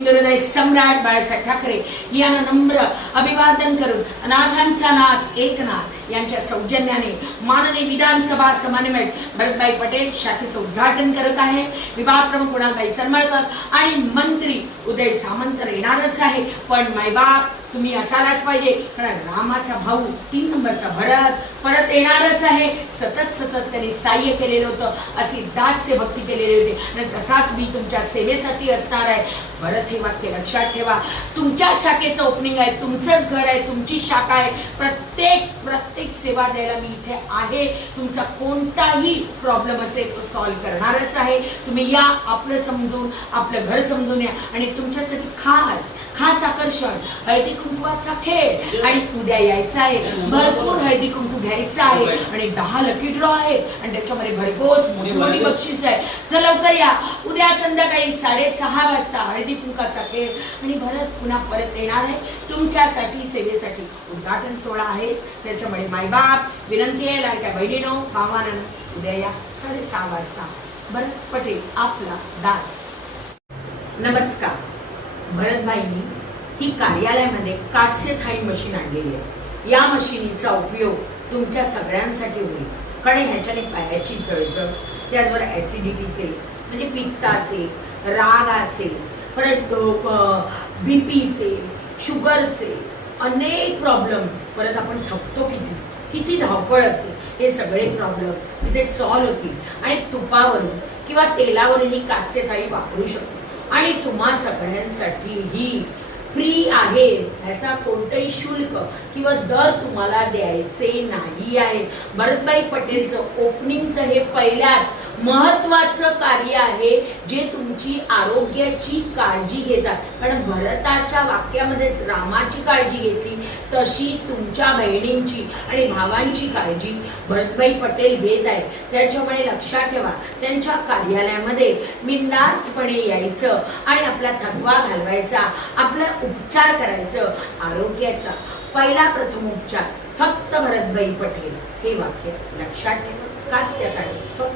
हृदय सम्राट बाळासाहेब ठाकरे यांना नम्र अभिवादन करून अनाथांचा नाथ एकनाथ यांच्या सौजन्याने माननीय विधानसभा समन्वयक भरतभाई पटेल शाखेचं उद्घाटन करत आहे। विभाग प्रमुख कुणालभाई सरमळकर आणि मंत्री उदय सामंत येणारच आहे, पण मायबाप तुम्ही असायलाच पाहिजे, कारण रामाचा भाऊ 3 नंबरचा भरत परत येणारच आहे। सतत त्यांनी सहाय्य केलेलं होतं, अशी दास्य भक्ती केलेली होती आणि तसाच मी तुमच्या सेवेसाठी असणार आहे। भरत हे वाक्य लक्षात ठेवा, तुमच्या शाखेचं ओपनिंग आहे, तुमचंच घर आहे, तुमची शाखा आहे, प्रत्येक सेवा द्यायला मी इथे आहे। तुमचा कोणताही प्रॉब्लेम असेल तो सॉल्व्ह करणारच आहे। तुम्ही या, आपलं समजून आपलं घर समजून या आणि तुमच्यासाठी खास आकर्षण हळदी कुंकवाचा खेळ आणि उद्या यायचा आहे, भरपूर हळदी कुंकू घ्यायचा आहे आणि 10 लकी ड्रॉ आहे आणि त्याच्यामध्ये भरघोस मोठी बक्षीस आहे। तर लवकर या, उद्या संध्याकाळी 6:30 वाजता हळदी कुंकाचा खेळ आणि भरत पुन्हा परत येणार आहे तुमच्यासाठी सेवेसाठी। उद्घाटन सोहळा आहे, त्याच्यामुळे मायबाप विनंती आहे, लाडक्या बहिणीनो भावानं उद्या या 6:30 वाजता। भरत पटेल आपला दास। नमस्कार। भरतभाईंनी ही कार्यालयामध्ये कास्य थाळी मशीन आणलेली आहे। या मशीनीचा उपयोग तुमच्या सगळ्यांसाठी होईल, कारण ह्याच्याने पायाची जळजळ, त्याचबरोबर ऍसिडिटीचे म्हणजे पित्ताचे, रागाचे, परत बीपीचे, शुगरचे अनेक प्रॉब्लेम, परत आपण थकतो किती धावपळ असते, हे सगळे प्रॉब्लेम तिथे सॉल्व्ह होतील आणि तुपावरून किंवा तेलावरून ही कास्य थाळी वापरू शकतो आणि तुम्हा सगळ्यांसाठी ही फ्री आहे। ह्याचा कोणताही शुल्क किंवा दर तुम्हाला द्यायचे नाही आहे। भरतभाई पटेलचं ओपनिंगचं हे पहिल्यात महत्वाचं कार्य आहे, जे तुमची आरोग्याची काळजी घेतात, कारण भरताच्या वाक्यामध्येच रामाची काळजी घेतली तशी तुमच्या बहिणींची आणि भावांची काळजी भरतभाई पटेल घेत आहे। त्याच्यामुळे लक्षात ठेवा, त्यांच्या कार्यालयामध्ये बिनधास्तपणे यायचं आणि आपला थकवा घालवायचा, आपला उपचार करायचं। आरोग्याचा पहिला प्रथम उपचार फक्त भरतभाई पटेल, हे वाक्य लक्षात ठेवा। कास्य थाळी फक्त